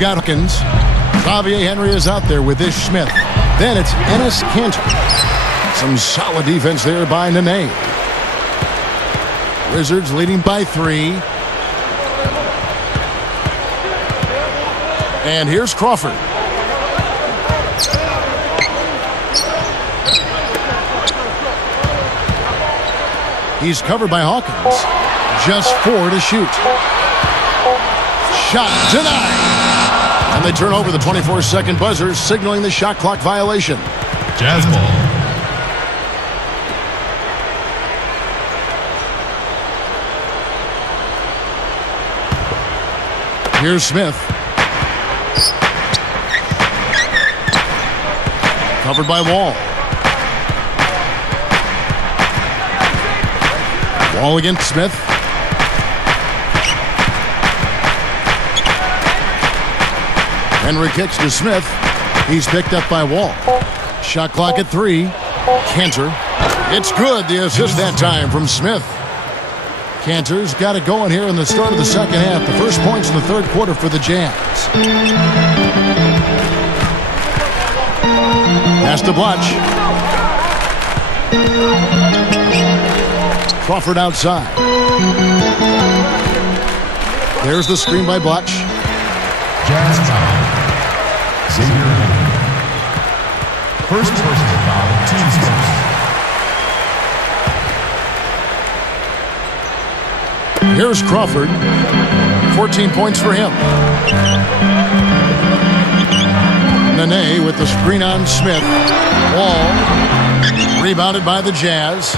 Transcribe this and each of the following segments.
got Hawkins. Xavier Henry is out there with Ish Smith. Then it's Enes Kanter. Some solid defense there by Nene. Wizards leading by 3. And here's Crawford. He's covered by Hawkins. Just 4 to shoot. Shot denied. And they turn over the 24-second buzzer, signaling the shot clock violation. Jazz ball. Here's Smith. Covered by Wall. Wall against Smith. Henry kicks to Smith. He's picked up by Wall. Shot clock at 3. Kanter. It's good. The assist that time from Smith. Kanter's got it going here in the start of the second half. The first points in the third quarter for the Jazz. Pass to Blatch. Crawford outside. There's the screen by Blatch. Jazz foul. Xavier Henry. First personal foul. Team's first. Here's Crawford. 14 points for him. Nene with the screen on Smith. Wall. Rebounded by the Jazz.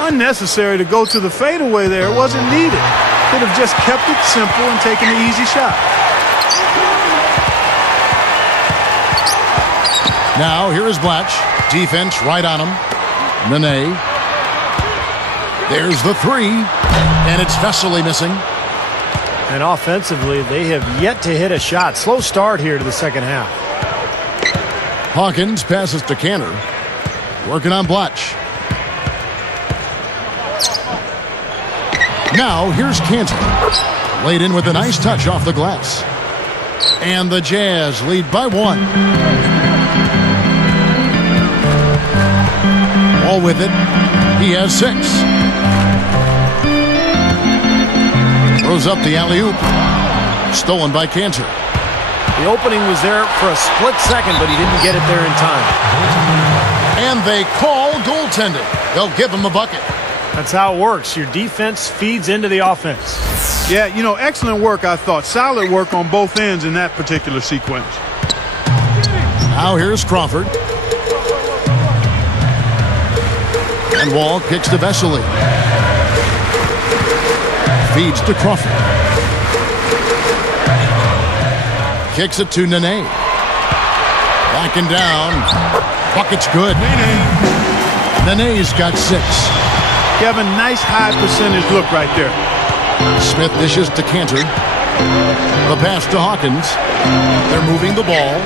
Unnecessary to go to the fadeaway there. It wasn't needed. Could have just kept it simple and taken the easy shot. Now here is Blatch. Defense right on him. Nene. There's the 3. And it's Vesely missing. And offensively, they have yet to hit a shot. Slow start here to the second half. Hawkins passes to Kanter. Working on Blatch. Now here's Kanter. Laid in with a nice touch off the glass. And the Jazz lead by 1. Wall with it. He has 6. Throws up the alley-oop. Stolen by Kanter. The opening was there for a split second, but he didn't get it there in time. And they call goaltending. They'll give him a bucket. That's how it works. Your defense feeds into the offense. Yeah, you know, excellent work, I thought. Solid work on both ends in that particular sequence. Now here's Crawford. And Wall kicks to Vesely. Feeds to Crawford. Kicks it to Nene. Backing down. Bucket's good. Nene's got 6. You have a nice high percentage look right there. Smith dishes to Kanter. The pass to Hawkins. They're moving the ball.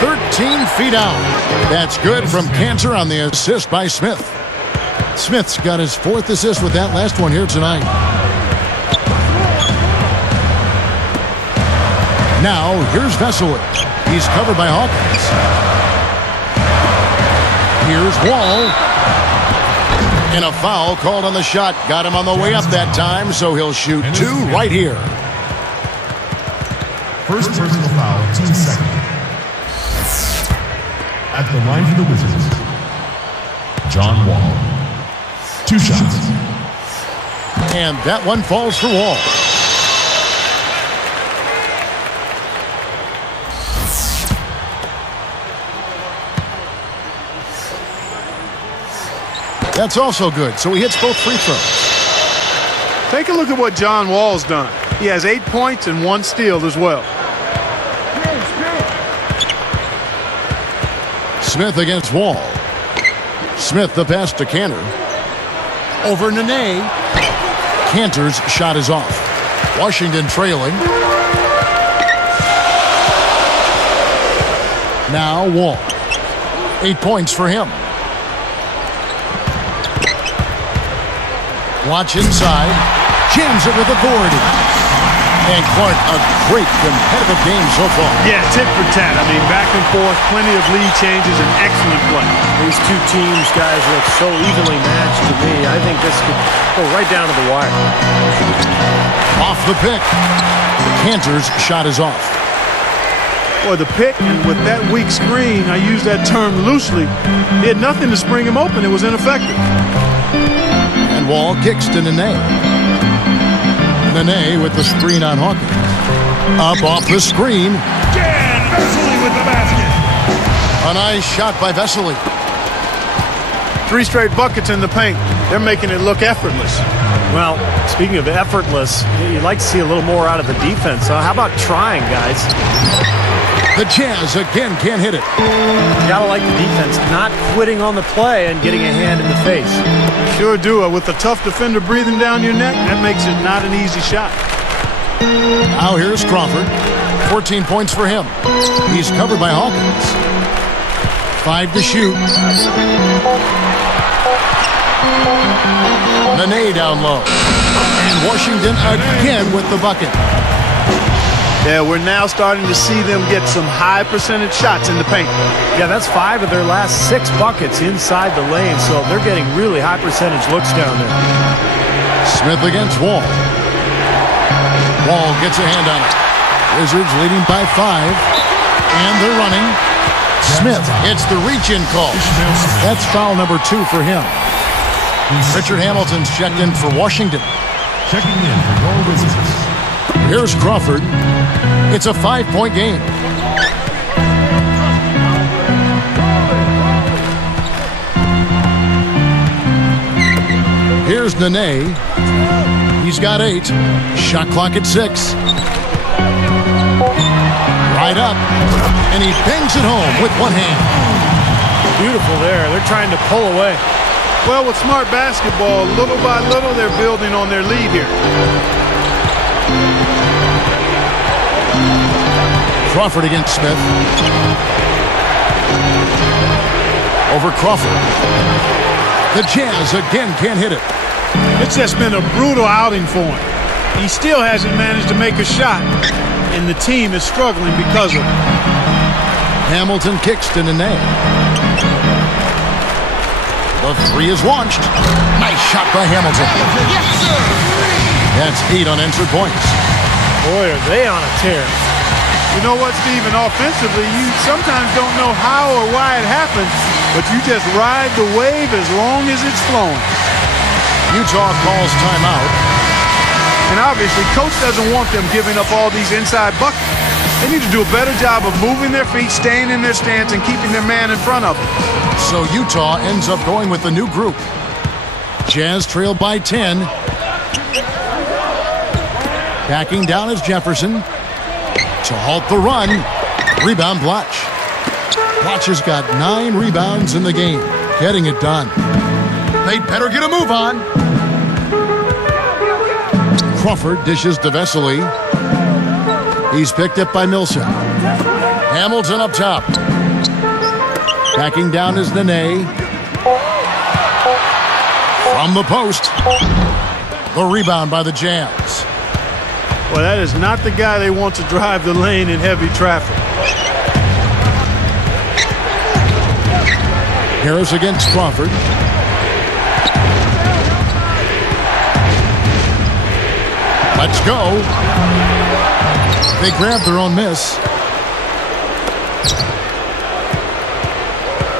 13 feet out. That's good from Kanter on the assist by Smith. Smith's got his 4th assist with that last one here tonight. Now, here's Vesely. He's covered by Hawkins. Here's Wall. And a foul called on the shot. Got him on the way up that time, so he'll shoot 2 right here. First personal foul, team second. At the line for the Wizards, John Wall. 2 shots. And that one falls for Wall. That's also good, so he hits both free throws. Take a look at what John Wall's done. He has 8 points and 1 steal as well. Smith against Wall. Smith the pass to Kanter. Over Nene. Kanter's shot is off. Washington trailing. Now Wall. 8 points for him. Watch inside. Jams it with authority. And Clark, a great competitive game so far. Yeah, tit for tat. I mean, back and forth, plenty of lead changes, and excellent play. These two teams, guys, look so evenly matched to me. I think this could go right down to the wire. Off the pick. Cantor's shot is off. Boy, the pick, and with that weak screen, I use that term loosely, he had nothing to spring him open. It was ineffective. And Wall kicks to Nene. Nene with the screen on Hawkins. Up off the screen. Dan Vesely with the basket. A nice shot by Vesely. 3 straight buckets in the paint. They're making it look effortless. Well, speaking of effortless, you'd like to see a little more out of the defense. How about trying, guys? The Jazz again can't hit it. You gotta like the defense, not quitting on the play and getting a hand in the face. Sure do. With a tough defender breathing down your neck, that makes it not an easy shot. Now here's Crawford. 14 points for him. He's covered by Hawkins. 5 to shoot. Nene down low. And Washington again with the bucket. Yeah, we're now starting to see them get some high percentage shots in the paint. Yeah, that's 5 of their last 6 buckets inside the lane, so they're getting really high percentage looks down there. Smith against Wall. Wall gets a hand on it. Wizards leading by 5. And they're running. Smith, it's the reach-in call. That's foul number 2 for him. Richard Hamilton's checked in for Washington. Checking in for your Wizards. Here's Crawford. It's a 5-point game. Here's Nene. He's got 8. Shot clock at 6. Right up. And he bangs it home with one hand. Beautiful there. They're trying to pull away. Well, with smart basketball, little by little, they're building on their lead here. Crawford against Smith. Over Crawford. The Jazz again can't hit it. It's just been a brutal outing for him. He still hasn't managed to make a shot, and the team is struggling because of it. Hamilton kicks to Nene. The 3 is launched. Nice shot by Hamilton. Yes, sir. That's 8 unanswered points. Boy, are they on a tear. You know what, Steven? Offensively, you sometimes don't know how or why it happens, but you just ride the wave as long as it's flowing. Utah calls timeout. And obviously, coach doesn't want them giving up all these inside buckets. They need to do a better job of moving their feet, staying in their stance, and keeping their man in front of them. So Utah ends up going with the new group. Jazz trail by 10. Backing down is Jefferson. To halt the run. Rebound Blotch. Blotch has got 9 rebounds in the game. Getting it done. They'd better get a move on. Crawford dishes to Vesely. He's picked up by Millsap. Hamilton up top. Backing down is Nene. From the post. The rebound by the Jazz. Well, that is not the guy they want to drive the lane in heavy traffic. Harris against Crawford. Let's go. They grab their own miss.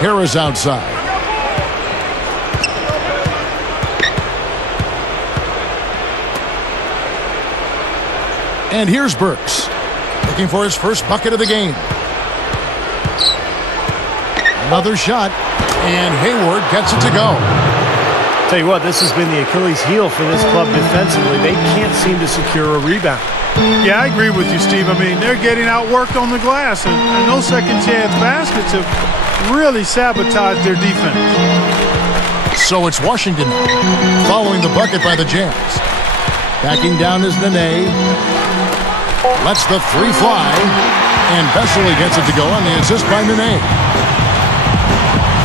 Harris outside. And here's Burks, looking for his first bucket of the game. Another shot, and Hayward gets it to go. Tell you what, this has been the Achilles heel for this club defensively. They can't seem to secure a rebound. Yeah, I agree with you, Steve. I mean, they're getting outworked on the glass, and those second chance baskets have really sabotaged their defense. So it's Washington following the bucket by the Jazz. Backing down is Nene. Lets the 3 fly, and Vesely gets it to go on the assist by Nene.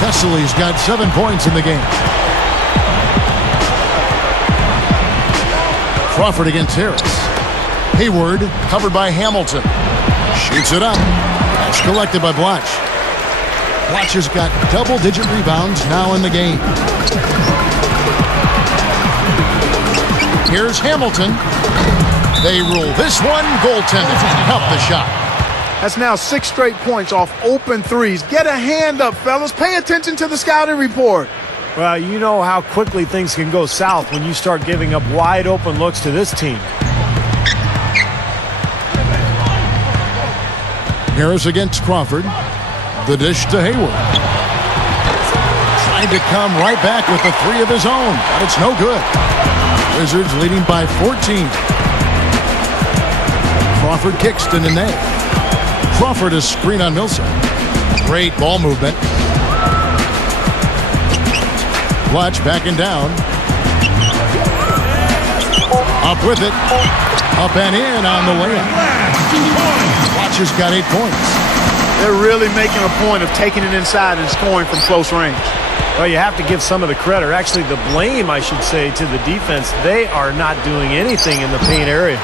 Vesely's got 7 points in the game. Crawford against Harris. Hayward covered by Hamilton. Shoots it up. That's collected by Blatch. Blatch has got double-digit rebounds now in the game. Here's Hamilton. They rule this one. Goaltender help the shot. That's now 6 straight points off open threes. Get a hand up, fellas. Pay attention to the scouting report. Well, you know how quickly things can go south when you start giving up wide open looks to this team. Harris against Crawford. The dish to Hayward. Trying to come right back with the 3 of his own, but it's no good. Wizards leading by 14. Crawford kicks to Nene. Crawford is screen on Millsap. Great ball movement. Blatch backing down. Up with it. Up and in on the layup. Blatch has got 8 points. They're really making a point of taking it inside and scoring from close range. Well, you have to give some of the credit, or actually the blame, I should say, to the defense. They are not doing anything in the paint area.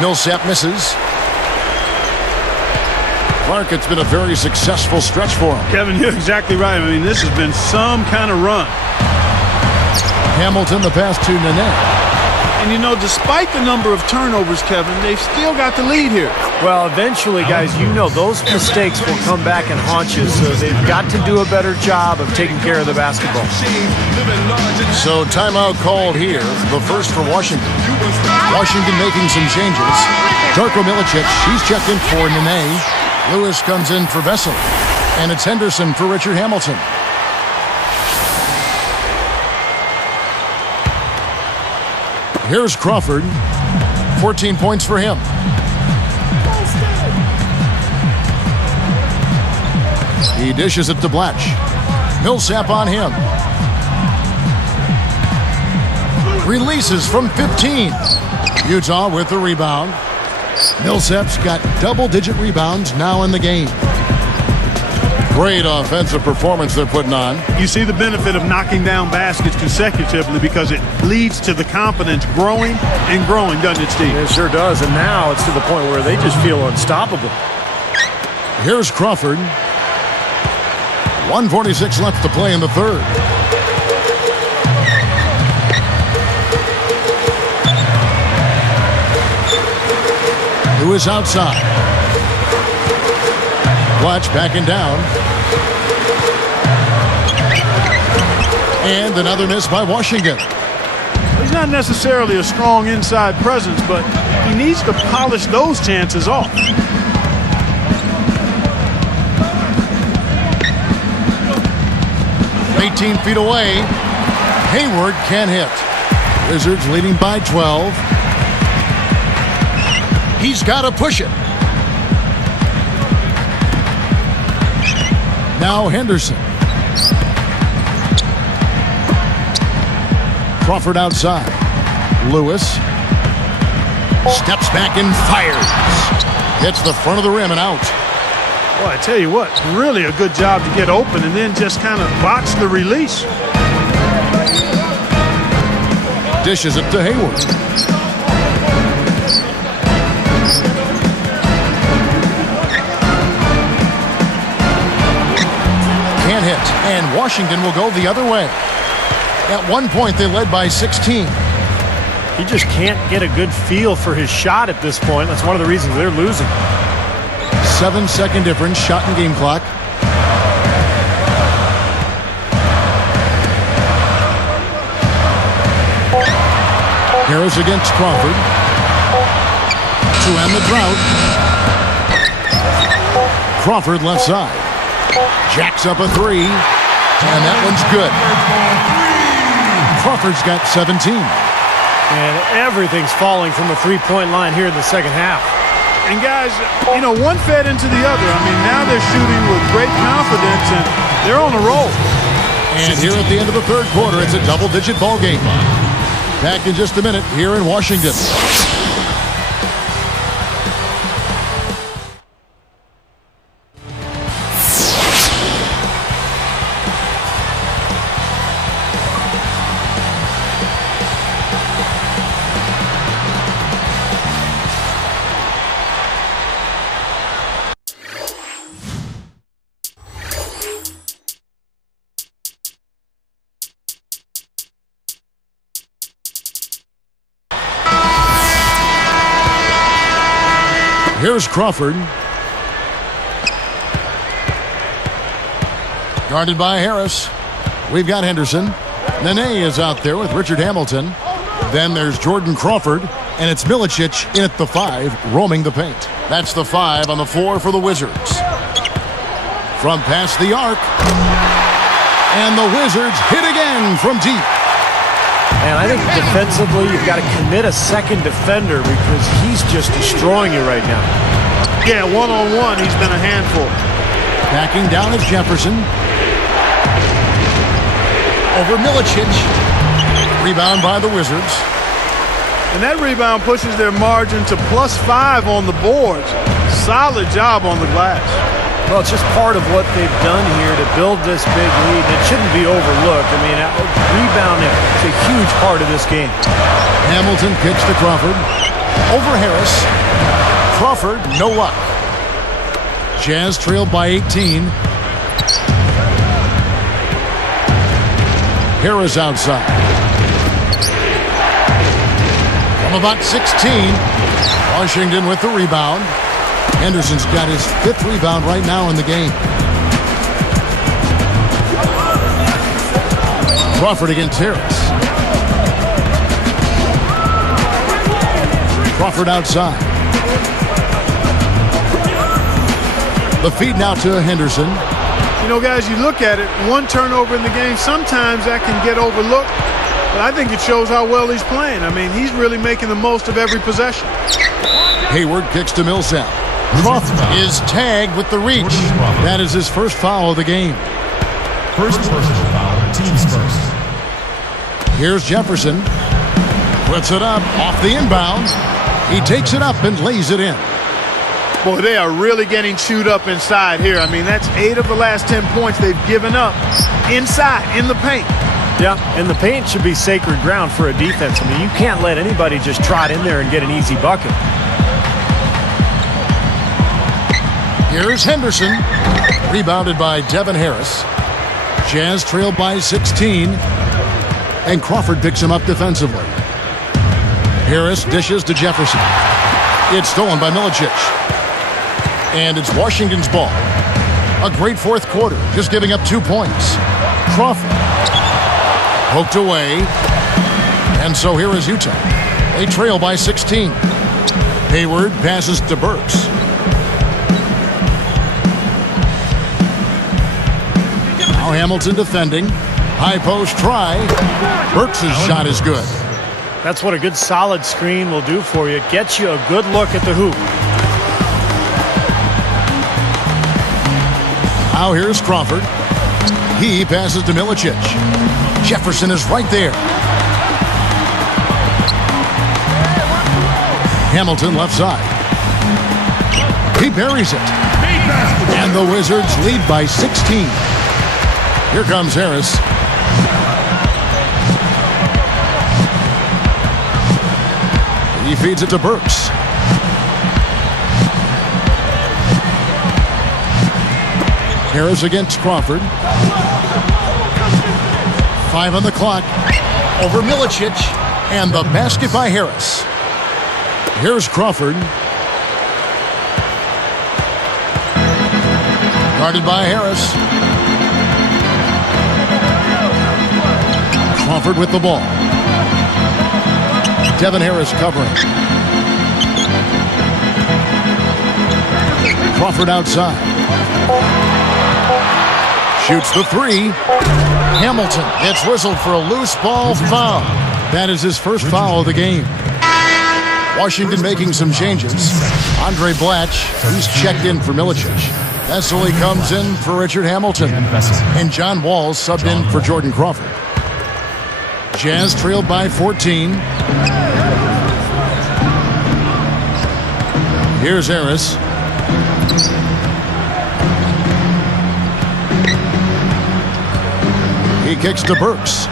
Millsap misses. Clark, it's been a very successful stretch for him. Kevin, you're exactly right. I mean, this has been some kind of run. Hamilton, the pass to Nene. And, you know, despite the number of turnovers, Kevin, they've still got the lead here. Well, eventually, guys, you know those mistakes will come back and haunt you, so they've got to do a better job of taking care of the basketball. So timeout called here, the first for Washington. Washington making some changes. Darko Milicic, she's checked in for Nene. Lewis comes in for Vessel. And it's Henderson for Richard Hamilton. Here's Crawford. 14 points for him. He dishes it to Blatch. Millsap on him. Releases from 15. Utah with the rebound. Millsap's got double-digit rebounds now in the game. Great offensive performance they're putting on. You see the benefit of knocking down baskets consecutively because it leads to the confidence growing and growing, doesn't it, Steve? It sure does, and now it's to the point where they just feel unstoppable. Here's Crawford. 1:46 left to play in the third. Lewis outside. Blatch backing down. And another miss by Washington. He's not necessarily a strong inside presence, but he needs to polish those chances off. 18 feet away. Hayward can't hit. Wizards leading by 12. He's got to push it. Now Henderson. Crawford outside. Lewis. Steps back and fires. Hits the front of the rim and out. Well, I tell you what, really a good job to get open and then just kind of botch the release. Dishes it to Hayward. Can't hit, and Washington will go the other way. At one point, they led by 16. He just can't get a good feel for his shot at this point. That's one of the reasons they're losing. 7-second difference, shot and game clock. Harris against Crawford. To end the drought. Crawford left side. Jacks up a three. And that one's good. Crawford's got 17. And everything's falling from the three-point line here in the second half. And guys, you know, one fed into the other. I mean, now they're shooting with great confidence and they're on a roll. And here at the end of the third quarter, it's a double-digit ball game. Back in just a minute here in Washington. Here's Crawford. Guarded by Harris. We've got Henderson. Nene is out there with Richard Hamilton. Then there's Jordan Crawford. And it's Milicic in at the 5, roaming the paint. That's the 5 on the floor for the Wizards. From past the arc. And the Wizards hit again from deep. And I think defensively, you've got to commit a second defender because he's just destroying you right now. Yeah, one-on-one, he's been a handful. Backing down is Jefferson. Over Milicic. Rebound by the Wizards. And that rebound pushes their margin to +5 on the boards. Solid job on the glass. Well, it's just part of what they've done here to build this big lead. It shouldn't be overlooked. I mean, rebounding is a huge part of this game. Hamilton kicks to Crawford. Over Harris. Crawford, no luck. Jazz trailed by 18. Harris outside. From about 16. Washington with the rebound. Henderson's got his 5th rebound right now in the game. Crawford against Harris. Crawford outside. The feed now to Henderson. You know, guys, you look at it, one turnover in the game, sometimes that can get overlooked, but I think it shows how well he's playing. I mean, he's really making the most of every possession. Hayward kicks to Millsap. Crawford is tagged with the reach. That is his first foul of the game. First personal foul, team's first. Here's Jefferson. Puts it up off the inbound. He takes it up and lays it in. Boy, they are really getting chewed up inside here. I mean, that's 8 of the last 10 points they've given up inside, in the paint. Yeah, and the paint should be sacred ground for a defense. I mean, you can't let anybody just trot in there and get an easy bucket. Here's Henderson. Rebounded by Devin Harris. Jazz trailed by 16. And Crawford picks him up defensively. Harris dishes to Jefferson. It's stolen by Milicic. And it's Washington's ball. A great fourth quarter, just giving up 2 points. Crawford poked away. And so here is Utah. They trail by 16. Hayward passes to Burks. Now Hamilton defending. High post try. Burks' shot is good. That's what a good solid screen will do for you. It gets you a good look at the hoop. Now here's Crawford. He passes to Milicic. Jefferson is right there. Hamilton left side. He buries it. And the Wizards lead by 16. Here comes Harris. He feeds it to Burks. Harris against Crawford. 5 on the clock. Over Milicic. And the basket by Harris. Here's Crawford. Guarded by Harris. Crawford with the ball. Devin Harris covering. Crawford outside. Shoots the 3. Hamilton gets whistled for a loose ball foul. That is his first foul of the game. Washington making some changes. Andre Blatch, he's checked in for Milicic. Esseley comes in for Richard Hamilton. And John Wall subbed in for Jordan Crawford. Jazz trailed by 14. Here's Harris. He kicks to Burks.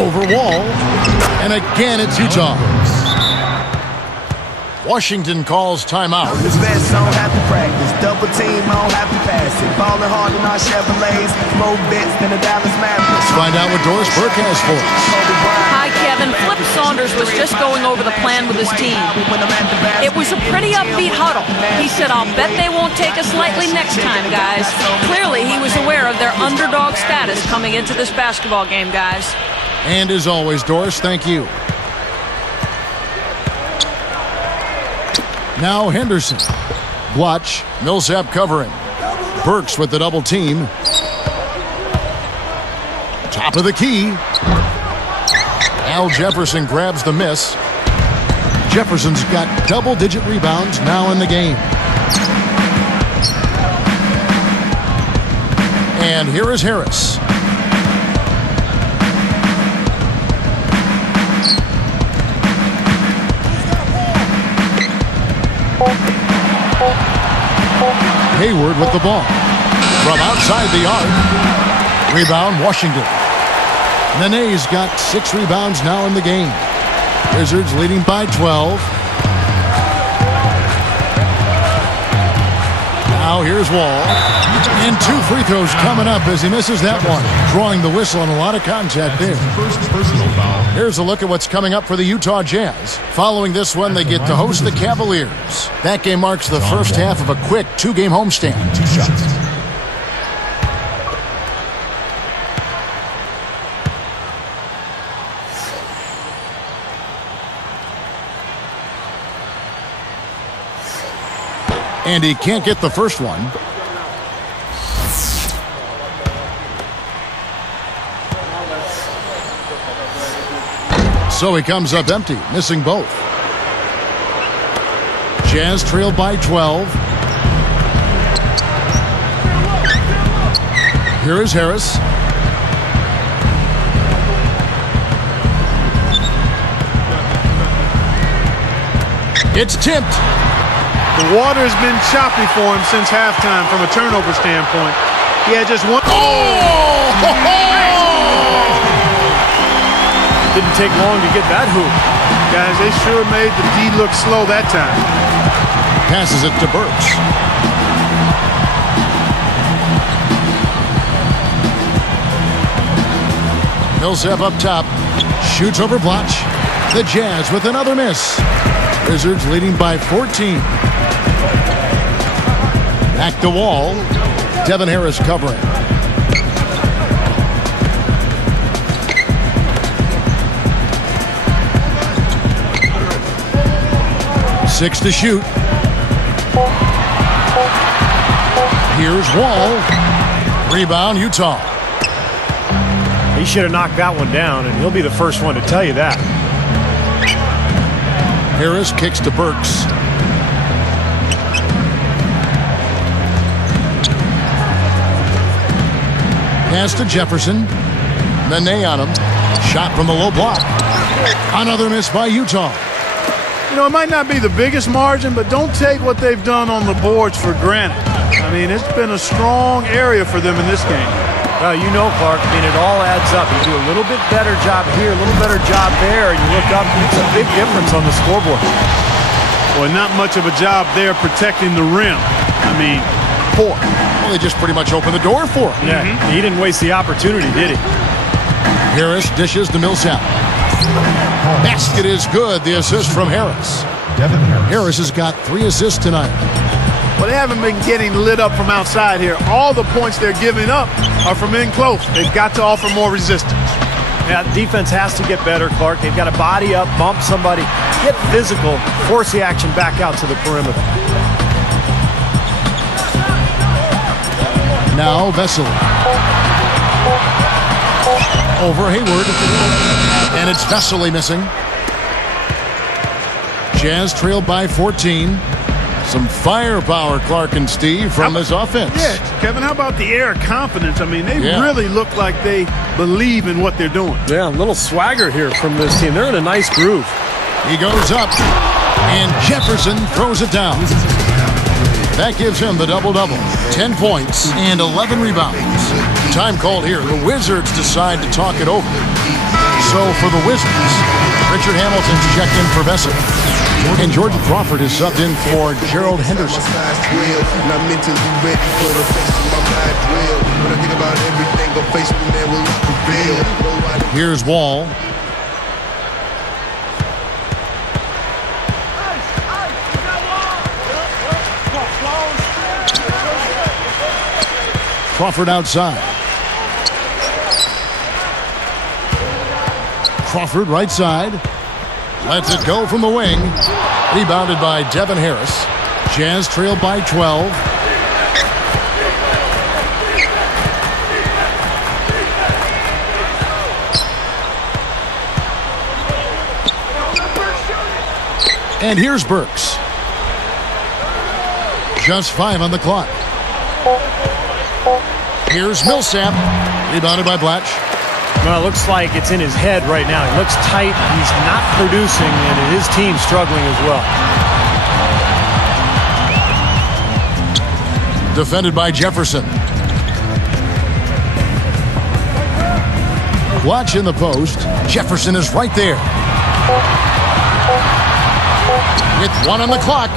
Over Wall. And again, it's Utah. Washington calls timeout. This best, I don't have to practice. Double team, I don't have to pass it. Balling hard in our Chevrolets. More bets than the Dallas Mavericks. Let's find out what Doris Burke has for us. Hi, Kevin. Flip Saunders was just going over the plan with his team. It was a pretty upbeat huddle. He said, "I'll bet they won't take us lightly next time, guys." Clearly, he was aware of their underdog status coming into this basketball game, guys. And as always, Doris, thank you. Now Henderson. Blotch, Millsap covering. Burks with the double team. Top of the key. Al Jefferson grabs the miss. Jefferson's got double-digit rebounds now in the game. And here is Harris. Hayward with the ball. From outside the arc. Rebound, Washington. Nene's got 6 rebounds now in the game. Wizards leading by 12. Now here's Wall. And 2 free throws coming up as he misses that one. Drawing the whistle and a lot of contact there. First personal foul. Here's a look at what's coming up for the Utah Jazz. Following this one, they get to host the Cavaliers. That game marks the first half of a quick 2-game homestand. 2 shots. And he can't get the first one. So he comes up empty, missing both. Jazz trailed by 12. Here is Harris. It's tipped. The water has been choppy for him since halftime from a turnover standpoint. He had just one. Didn't take long to get that hoop. Guys, they sure made the D look slow that time. Passes it to Burks. Millsap up top. Shoots over Blotch. The Jazz with another miss. Wizards leading by 14. Back to Wall. Devin Harris covering. Six to shoot. Here's Wall. Rebound, Utah. He should have knocked that one down, and he'll be the first one to tell you that. Harris kicks to Burks. Pass to Jefferson. Nene on him. Shot from the low block. Another miss by Utah. You know, it might not be the biggest margin, but don't take what they've done on the boards for granted. I mean, it's been a strong area for them in this game. Well, you know, Clark, I mean, it all adds up. You do a little bit better job here, a little better job there, and you look up, and it's a big difference on the scoreboard. Well, not much of a job there protecting the rim. I mean, poor. Well, they just pretty much opened the door for him. Yeah, he didn't waste the opportunity, did he? Harris dishes to Millsap. Basket is good. The assist from Harris. Devin Harris. Harris has got 3 assists tonight. Well, they haven't been getting lit up from outside here. All the points they're giving up are from in close. They've got to offer more resistance. Yeah, defense has to get better, Clark. They've got to body up, bump somebody, get physical, force the action back out to the perimeter. Now Vesely. Over Hayward. And it's Vesely missing. Jazz trailed by 14. Some firepower, Clark and Steve, from this offense. Yeah, Kevin, how about the air of confidence? I mean, they really look like they believe in what they're doing. Yeah, a little swagger here from this team. They're in a nice groove. He goes up, and Jefferson throws it down. That gives him the double-double. 10 points and 11 rebounds. Time called here. The Wizards decide to talk it over. So for the Wizards, Richard Hamilton's checked in for Vesely. And Jordan Crawford is subbed in for Gerald Henderson. Here's Wall. Crawford outside. Crawford right side. Lets it go from the wing. Rebounded by Devin Harris. Jazz trail by 12. And here's Burks. Just 5 on the clock. Here's Millsap. Rebounded by Blatch. Well, it looks like it's in his head right now. He looks tight. He's not producing, and his team's struggling as well. Defended by Jefferson. Watch in the post. Jefferson is right there. With 1 on the clock.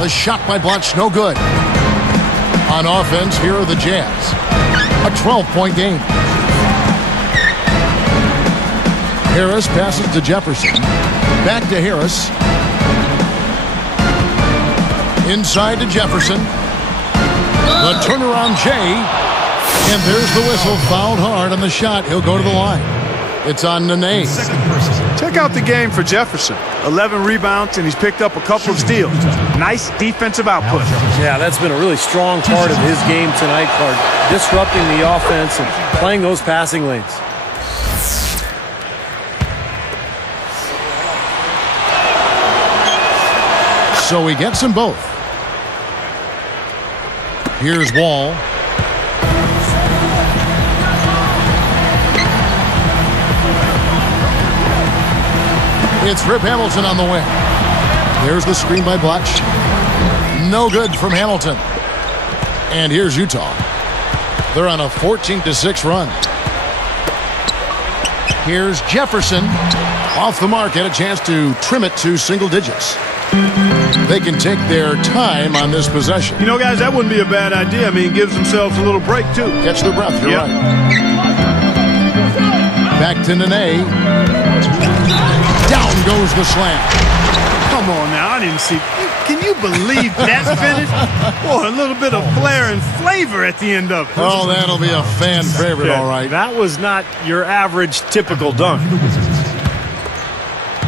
The shot by Blatch, no good. On offense, here are the Jazz. A 12-point game. Harris passes to Jefferson. Back to Harris. Inside to Jefferson. The turnaround Jay. And there's the whistle. Fouled hard on the shot. He'll go to the line. It's on Nene. Check out the game for Jefferson. 11 rebounds, and he's picked up a couple of steals. Nice defensive output. Yeah, that's been a really strong part of his game tonight, disrupting the offense and playing those passing lanes. So he gets them both. Here's Wall. It's Rip Hamilton on the wing. There's the screen by Blatch. No good from Hamilton. And here's Utah. They're on a 14-6 run. Here's Jefferson. Off the mark, had a chance to trim it to single digits. They can take their time on this possession. You know, guys, that wouldn't be a bad idea. I mean, it gives themselves a little break, too. Catch their breath, you're right. Back to Nene. Down goes the slam. Come on now, I didn't see. Can you believe that finish? Boy, a little bit of flair and flavor at the end of it. Oh, that'll be a fan favorite, all right. That was not your average, typical dunk.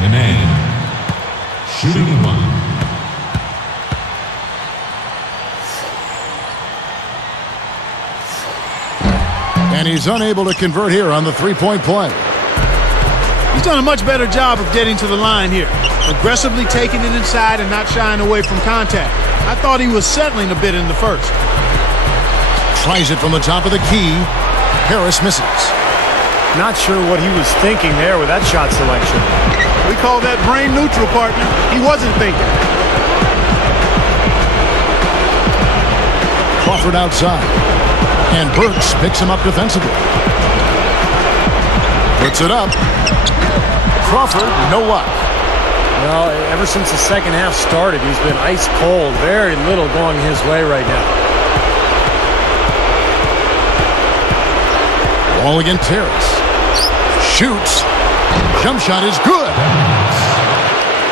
Nene. Shooting 1. And he's unable to convert here on the three-point play. He's done a much better job of getting to the line here. Aggressively taking it inside and not shying away from contact. I thought he was settling a bit in the first. Tries it from the top of the key. Harris misses. Not sure what he was thinking there with that shot selection. We call that brain neutral, partner. He wasn't thinking. Crawford outside. And Burks picks him up defensively. Puts it up. Crawford, no luck. Well, ever since the second half started, he's been ice cold. Very little going his way right now. Ball against Harris. Shoots. Jump shot is good.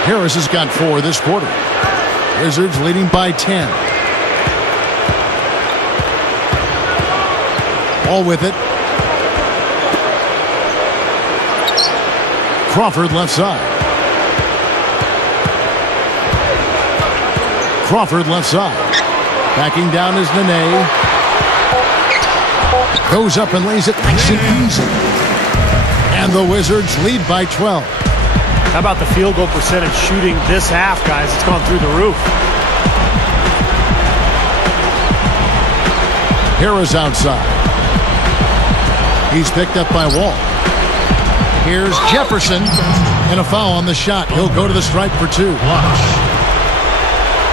Harris has got 4 this quarter. Wizards leading by 10. Ball with it. Crawford left side. Crawford left side. Backing down is Nene. Goes up and lays it nice and easy. And the Wizards lead by 12. How about the field goal percentage shooting this half, guys? It's gone through the roof. Harris outside. He's picked up by Wall. Here's Jefferson. And a foul on the shot. He'll go to the stripe for 2.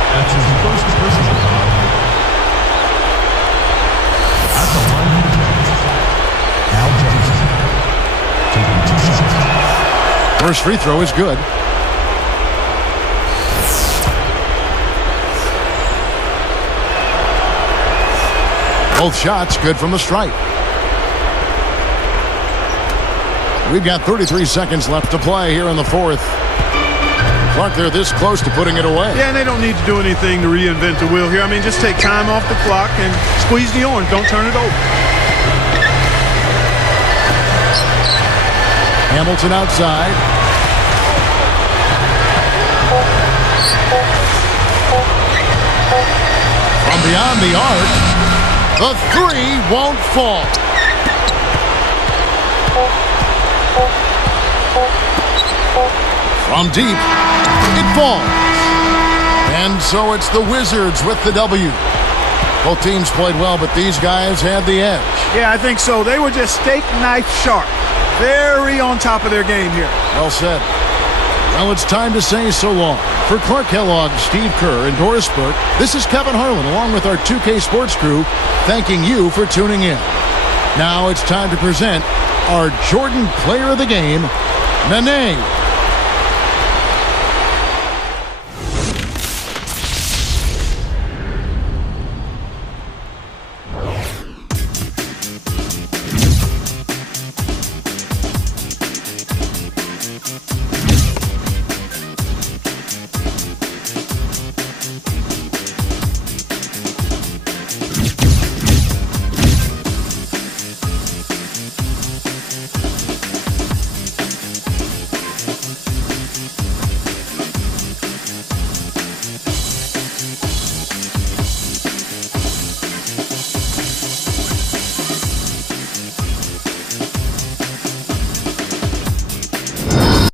That's his first personal foul. At the line, Al Jefferson taking 2 shots. First free throw is good. Both shots good from the stripe. We've got 33 seconds left to play here in the fourth. Clark, they're this close to putting it away. Yeah, and they don't need to do anything to reinvent the wheel here. I mean, just take time off the clock and squeeze the orange. Don't turn it over. Hamilton outside. From beyond the arc, the three won't fall. From deep, it falls. And so it's the Wizards with the W. Both teams played well, but these guys had the edge. Yeah, I think so. They were just steak knife sharp. Very on top of their game here. Well said. Well, it's time to say so long. For Clark Kellogg, Steve Kerr, and Doris Burke, this is Kevin Harlan along with our 2K Sports crew thanking you for tuning in. Now it's time to present our Jordan Player of the Game, Nene